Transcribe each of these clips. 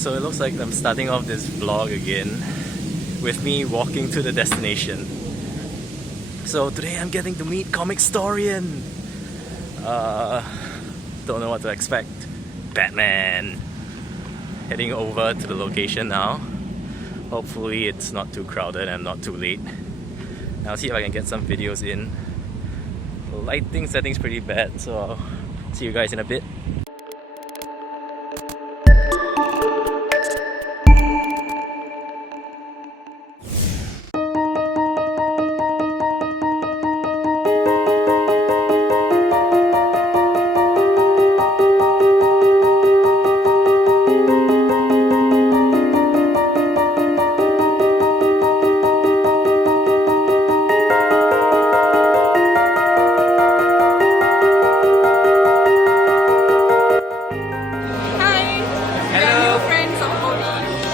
So it looks like I'm starting off this vlog again with me walking to the destination. So today I'm getting to meet Comicstorian. Don't know what to expect. Batman. Heading over to the location now. Hopefully it's not too crowded and not too late. I'll see if I can get some videos in. The lighting setting's pretty bad, so I'll see you guys in a bit.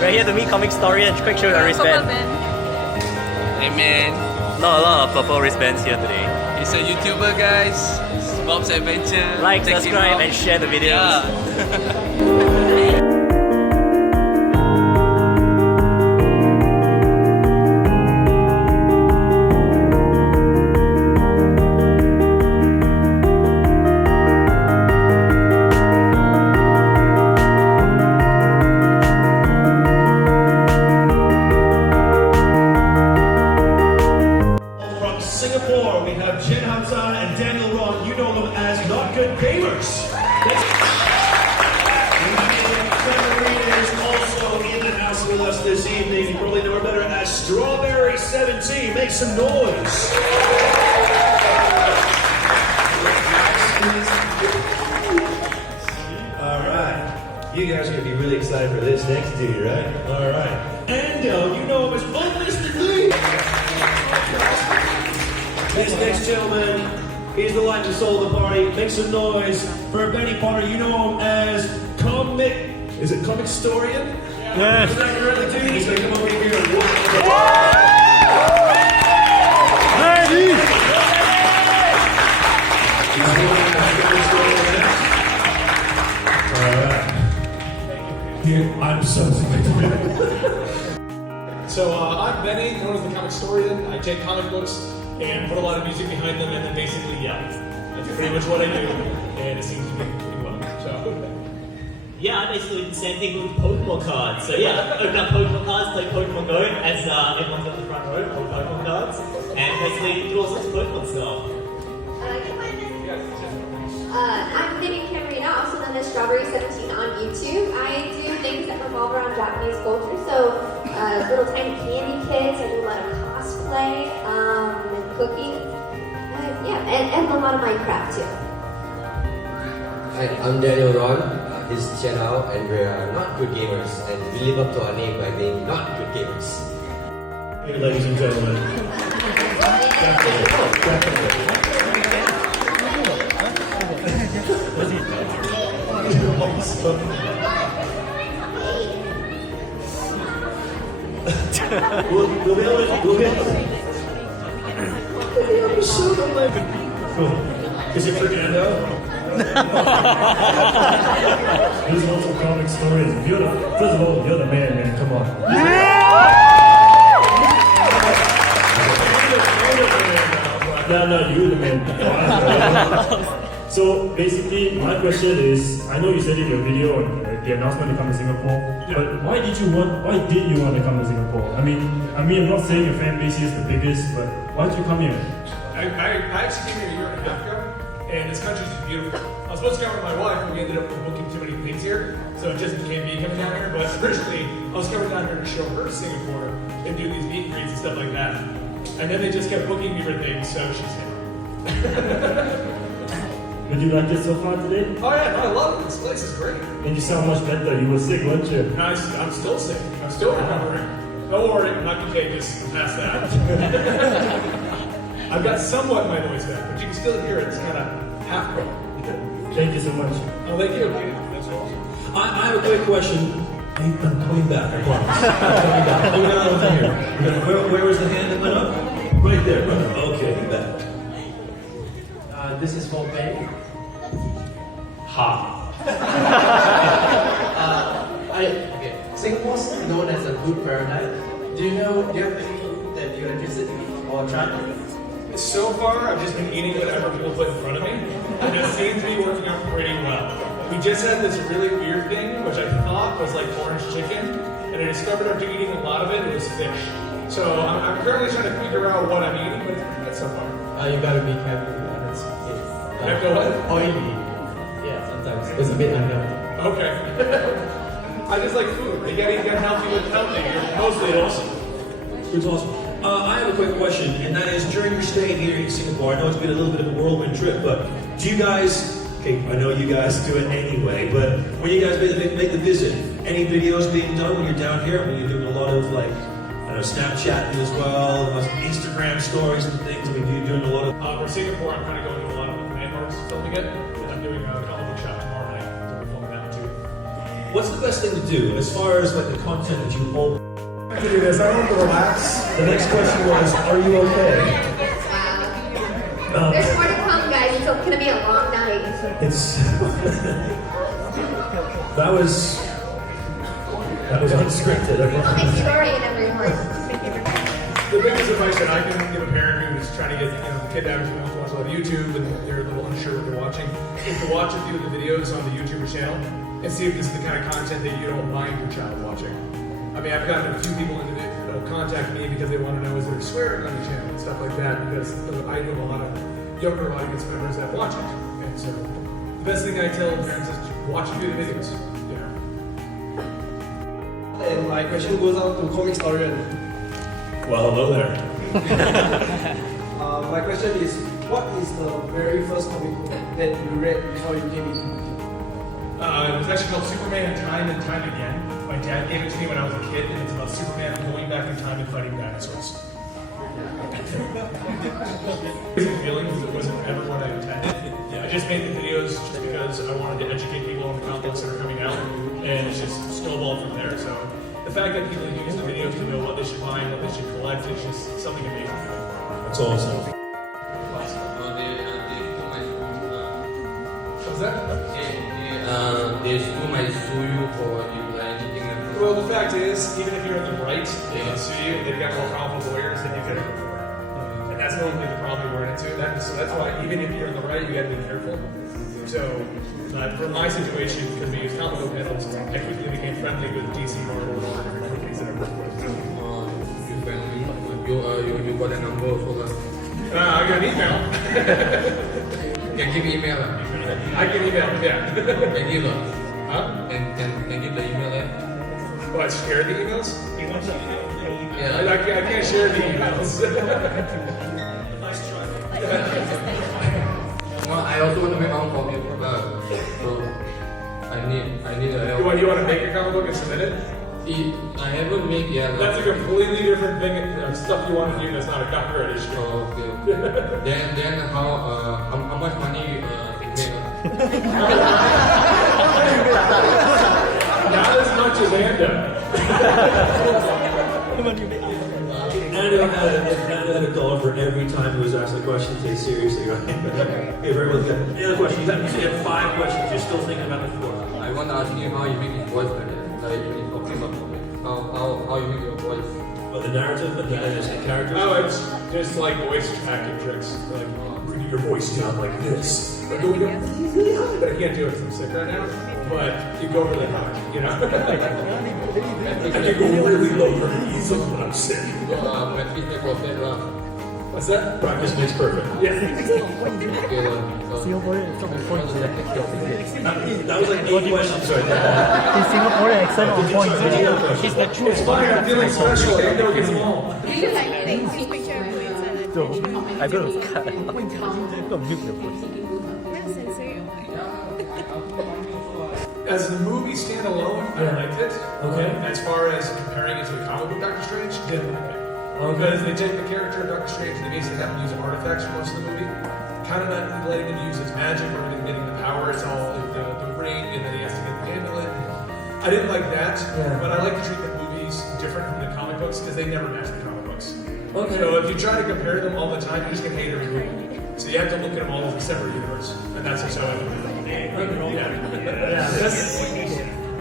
We're here to meet Comicstorian. Quick show the wristband. Hey man. Not a lot of purple wristbands here today. He's a YouTuber, guys. It's Bob's Adventure. Like, subscribe, and share the videos. Yeah. We have Jen Hansan and Daniel Ron. You know them as Not Good Gamers. Is also in the house with us this evening. You probably know her better as Strawberry 17. Make some noise. All right. You guys are going to be really excited for this next dude, right? All right. And you know him as unlisted. This next gentleman, he's the light and soul of the party. Make some noise for Benny Potter. You know him as Is it Comicstorian? Yes. Is that correctly too? He's gonna come over here and walk. Alright. I'm so excited. So I'm Benny, known as the Comicstorian. I take comic books and put a lot of music behind them and then basically yell. That's pretty much what I do, and it seems to be pretty well. So. Yeah, I basically did the same thing with Pokemon cards. So yeah, open up Pokemon cards, play Pokemon Go as everyone's on the front row, all Pokemon cards, and basically do all sorts of Pokemon stuff. I'm Vivian Camarina, also known as Strawberry 17 on YouTube. I do things that revolve around Japanese culture, so little tiny candy kits, I do a lot of cosplay, and cooking, and a lot of Minecraft too. Hi, I'm Daniel Ron, this is Chen Hao, and we are not good gamers, and we live up to our name by being not good gamers. Hey, ladies and gentlemen. We'll be able to Is it Fernando? This whole comic story is beautiful. First of all, you're the man, come on. No, you're the man. So basically, my question is, I know you said in your video the announcement to come to Singapore, but why did you want to come to Singapore? I mean, I'm not saying your fan base is the biggest, but why did you come here? I actually came here a year and a half ago, and this country's just beautiful. I was supposed to come with my wife, but we ended up booking too many things here, so it just became me coming down here. But originally, I was coming down here to show her Singapore and do these meet and greets and stuff like that. And then they just kept booking me for things, so she's here. Did you like it so far today? Oh yeah, no, I love it. This place is great. And you sound much better. You were sick, weren't you? No, I'm still sick. I'm still recovering. Don't worry, I'm not contagious. Past that. I've got somewhat my voice back, but you can still hear it. It's kind of half gone. Thank you so much. Oh, thank you. That's awesome. I have a quick question. I'm coming back, I promise. I'm coming back. Oh, no, over here. Where was the hand that went up? Right there, brother. Okay, back. This is for Benny. Ha. Okay. Singapore's known as a food paradise. Do you have any food that you're interested in or trying? So far, I've just been eating whatever people put in front of me, and it seems to be working out pretty well. We just had this really weird thing, which I thought was like orange chicken, and I discovered after eating a lot of it, it was fish. So I'm currently trying to figure out what I'm eating, but it's pretty good so far. You gotta be careful. It's I have to what? oily. Yeah, sometimes it's a bit unhealthy. Okay. I just like food. You gotta eat healthy with healthy. You're mostly awesome. It's awesome. I have a quick question, and that is during your stay here in Singapore, I know it's been a little bit of a whirlwind trip, but do you guys, okay, I know you guys do it anyway, but when you guys make the visit, any videos being done when you're down here? When you're doing a lot of like, I don't know, Snapchatting as well, Instagram stories and things. I mean, you're doing a lot of... For Singapore, I'm kind of going to a lot of the landmarks filming it, and I'm doing a comic book shop tomorrow night, so we're filming that one too. What's the best thing to do as far as like the content that you hold? I can do this. I want to relax. The next question was, are you okay? Wow. There's more to come, guys. It's going to be a long night. It's that was unscripted. Comicstorian, everyone. The biggest advice that I can give a parent who's trying to get the kid out who wants to watch a lot of YouTube and they're a little unsure what they're watching is to watch a few of the videos on the YouTuber channel and see if this is the kind of content that you don't mind your child watching. I mean, I've gotten a few people into contact me because they want to know is there swearing on the channel and stuff like that because I know a lot of younger audience members that watch it. And so the best thing I tell parents is watch a few of the videos. You know. And my question goes out to Comicstorian. Well, hello there. My question is, what is the very first comic book that you read before you came into the It was actually called Superman Time and Time Again. My dad gave it to me when I was a kid, and it's about Superman going back in time and fighting dinosaurs. Feelings, it wasn't ever what I intended. I just made the videos just because I wanted to educate people on the comic books that are coming out, and it's just snowballed from there. So the fact that people use the videos to know what they should buy and what they should collect is just something amazing. That's awesome. What's that? They might sue you for anything. Well, the fact is, even if you're in the right, they can sue you. They've got more powerful lawyers than you could ever afford. And that's normally the problem we're into. So that's why, even if you're in the right, you got to be careful. So, for my situation, because we use comic book methods, I quickly became friendly with DC, Marvel, and all the different companies that I work with. You got a number also. I got an email. Can give email. I can email, yeah. Can give Huh? Can give the email there? Oh, I share the emails? Yeah. I can't share the emails. Well, I also want to make my own copy. So I need a help. You want to make your comic book and submit it? I haven't made yet. That's a completely different thing. Stuff you want to do that's not a copyright issue. Oh, okay. then how much money you make? Not as much as Ando. Ando had a dollar for every time he was asked a question. Take it seriously, right? Okay, very well. Any other questions? You have 5 questions. You're still thinking about the 4. I want to ask you how you make your voice better. Like when you're talking about how you make your voice. Well, the narrative and the characters. Oh, it's just like voice acting tricks. Like bringing your voice down like this. Or going really high. But I can't do it because I'm sick right now. But you go really high, you know? And you go really low for me easily when I'm sick. What's that? Practice makes perfect. Yeah. That was like 8 questions right there. In Singaporean accent on point. She's the truth. It's fine, I'm feeling special. Ando gets them all. So I got to cut. I got to mute the voice. As the movie standalone, I liked it. Okay. As far as comparing it to the comic book Doctor Strange, didn't like it. Because they take the character of Doctor Strange and they basically have him use artifacts for most of the movie. Kind of not letting him use his magic or even getting the power. It's all the ring and then he has to get the amulet. I didn't like that, but I like to treat the movies different from the comic books because they never match the comic books. Okay. So if you try to compare them all the time, you're just going to hate every movie. So you have to look at them all as a separate universe. And that's just how I look at them. Yeah.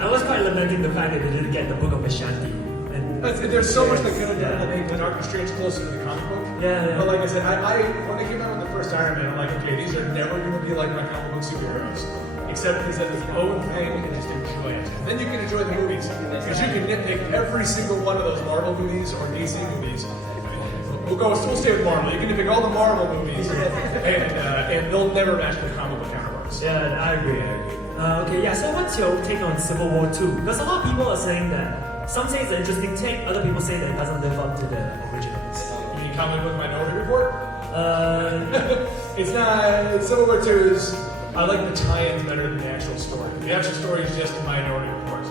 I was quite lamenting the fact that they didn't get the Book of Ashanti. And There's so much that could have done to make the Doctor Strange closer to the comic book. Yeah. But like I said, I when they came out with the first Iron Man, I'm like, okay, these are never going to be like my comic book superheroes. Except it's its own thing and just enjoy it. And then you can enjoy the movies. Because you can nitpick every single one of those Marvel movies or DC movies. We'll stay with Marvel. You can nitpick all the Marvel movies and they'll never match the comic book counterparts. Yeah, I agree. Okay, yeah, so what's your take on Civil War 2? Because a lot of people are saying that some say it's an interesting take, other people say that it doesn't live up to the originals. You mean Comic Book Minority Report? It's not. Civil War 2 is. I like the tie-ins better than the actual story. The actual story is just a Minority Report.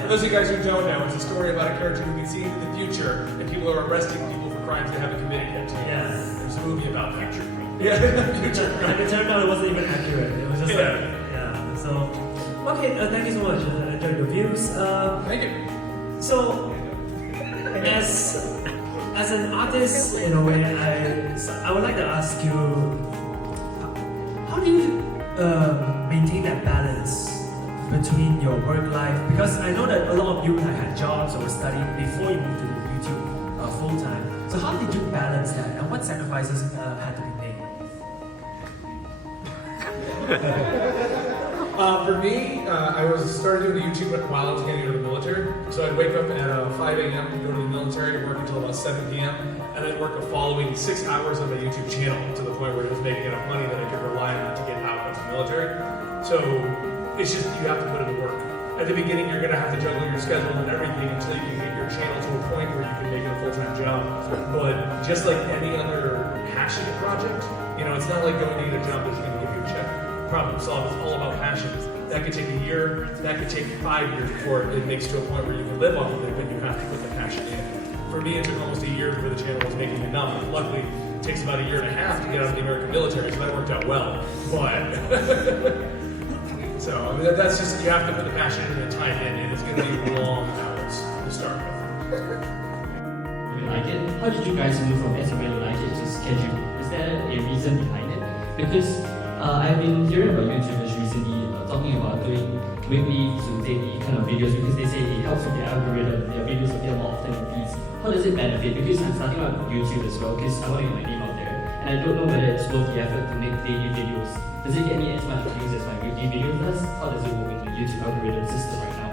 For those of you guys who don't know, it's a story about a character who can see into the future and people are arresting people for crimes they haven't committed yet. Yeah. There's a movie about that. Yeah, future. And it turned out it wasn't even accurate. It was just so, okay, thank you so much. I enjoyed your views. Thank you. So, as an artist, in a way, I would like to ask you, how do you maintain that balance between your work life? Because I know that a lot of you have had jobs or studied before you moved to YouTube full time. So how did you balance that, and what sacrifices had to be made? For me, I started doing YouTube while I was getting into the military. So I'd wake up at 5 a.m., go to the military, work until about 7 p.m., and then work the following 6 hours on my YouTube channel to the point where it was making enough money that I could rely on it to get out of the military. So it's just you have to put in the work. At the beginning, you're going to have to juggle your schedule and everything until you can get your channel to a point where you can make it a full-time job. But just like any other passionate project, it's not like going to get a job that's going to give you a check. Problem solved is all about passion. That could take a year, that could take 5 years before it makes to a point where you can live off of it, but you have to put the passion in. For me, it took almost a year before the channel was making enough. Luckily, it takes about a year and a half to get out of the American military, so that worked out well. But so that's just, you have to put the passion in and time in, and it's going to be long hours to start with. You like it? How did you guys move from as you really like it to schedule? Is there a reason behind it? Because I've been hearing about YouTubers recently talking about doing weekly to daily kind of videos because they say it helps with the algorithm, their videos appear more often in feeds. How does it benefit? Because I'm starting out YouTube as well because I want to get my name out there and I don't know whether it's worth the effort to make daily videos. Does it get me as much views as my weekly video does? How does it work in the YouTube algorithm system right now?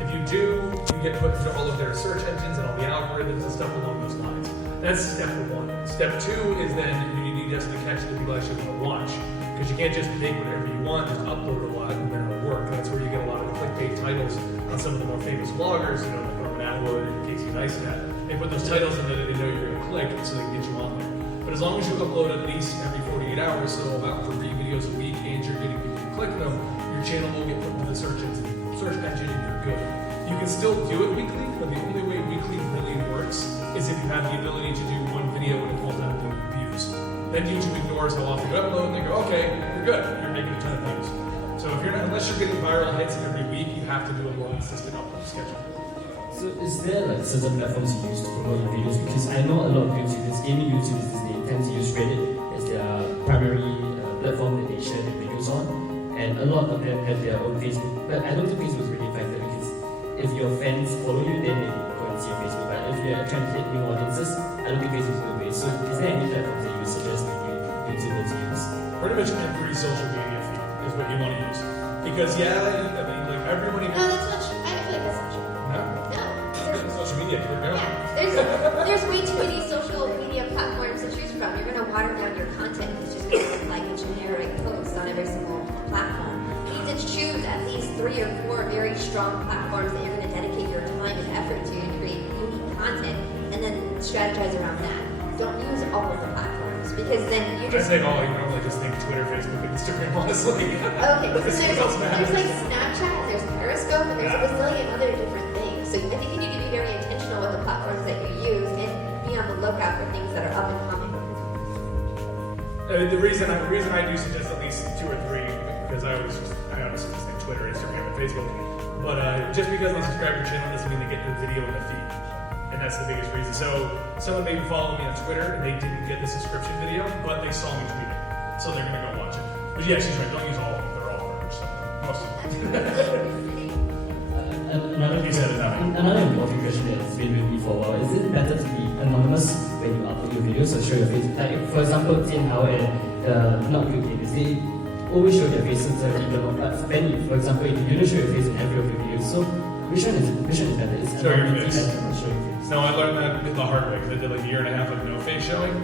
If you do, you get put into all of their search engines and all the algorithms and stuff along those lines. That's step one. Step two is then you need to catch the people actually want to watch. Because you can't just make whatever you want, just upload a lot and then it'll work. That's where you get a lot of the clickbait titles on some of the more famous vloggers, like Norman Atwood and Casey Neistat. They put those titles in there that they know you're going to click so they can get you on there. But as long as you upload at least every 48 hours, so about 3 videos a week, and you're getting people to click them, your channel will get put into the search engine and you're good. You can still do it weekly, but the only way weekly really works is if you have the ability to do one video when it pulls out a million views. Then YouTube ignores how often you upload, and they go, okay, you're good, you're making a ton of views. So if unless you're getting viral hits every week, you have to do a more consistent upload schedule. So is there certain platforms you use to promote your videos? Because I know a lot of YouTubers, gaming YouTubers these days, tend to use Reddit as their primary platform that they share their videos on. And a lot of them have their own Facebook. But I don't think Facebook is really effective because if your fans follow you, then they go and see your Facebook. But if you're trying to hit new audiences, I don't think Facebook is a good way. So is there any platforms that you would suggest that YouTubers use? Pretty much every social media feed is what you want to use. Because everybody... No, that's not true. I feel like that's not true. No. Social media, here we go. Yeah, there's way too many social media platforms to choose from. You're going to water down your content. It's just going to look like a generic post on every single platform. You need to choose at least 3 or 4 very strong platforms that you're going to dedicate your time and effort to create unique content, and then strategize around that. Don't use all of the platforms because then you just... I think you normally just think Twitter, Facebook, and Instagram, honestly. Okay, so there's like Snapchat, there's Periscope, and there's a bazillion other different things. So I think you need to be very intentional with the platforms that you use and be on the lookout for things that are up and coming. The reason I do suggest at least 2 or 3, because I honestly just think Twitter, Instagram, and Facebook. But just because they subscribe to your channel doesn't mean they get your video in the feed. And that's the biggest reason. So someone maybe followed me on Twitter and they didn't get the subscription video, but they saw me tweet it. So they're going to go watch it. But yeah, she's right. Don't use all of them. They're all garbage. Most of them. Another important question that's been with me for a while, is it better to be anonymous when you upload your videos or show your face? Like, for example, Tian Hao and Not Good Gamers, they always show their faces but Benny, for example, you don't show your face in every of your videos, so which one is better? Is Show your anonymity face. better than showing your face? No, I learned that the hard way because I did like a year and a half of no face showing,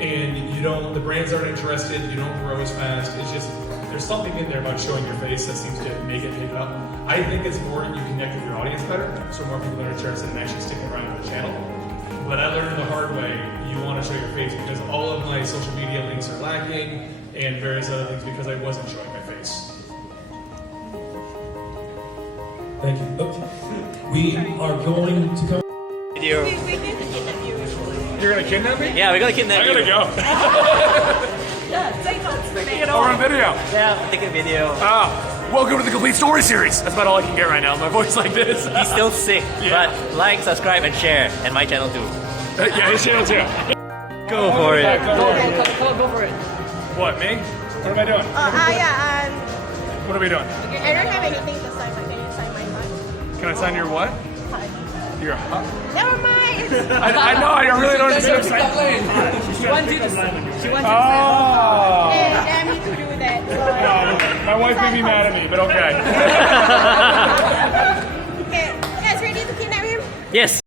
and the brands aren't interested, you don't grow as fast. It's just, there's something in there about showing your face that seems to make it pick up. I think it's more you connect with your audience better, so more people are interested in actually sticking around with the channel. But I learned the hard way, you want to show your face because all of my social media links are lacking and various other things because I wasn't showing my face. Thank you. Okay. We are going to come. Video. You're gonna kidnap me? Yeah, we're gonna kidnap you. I gotta go. We're on video. Yeah, we're taking video. Welcome to the Complete Story series. That's about all I can get right now. My voice like this. He's still sick, but like, subscribe, and share, and my channel too. Yeah, his channel too. Go for it. Go for it. What, me? What am I doing? Yeah, What are we doing? I don't have anything to sign, but can you sign my card? Can I sign your what? Your Never mind. I know, I really don't understand. She wants you to say. Yeah, me to do that. My wife made me mad at me, but okay. Okay, you guys ready to kidnap him? Yes.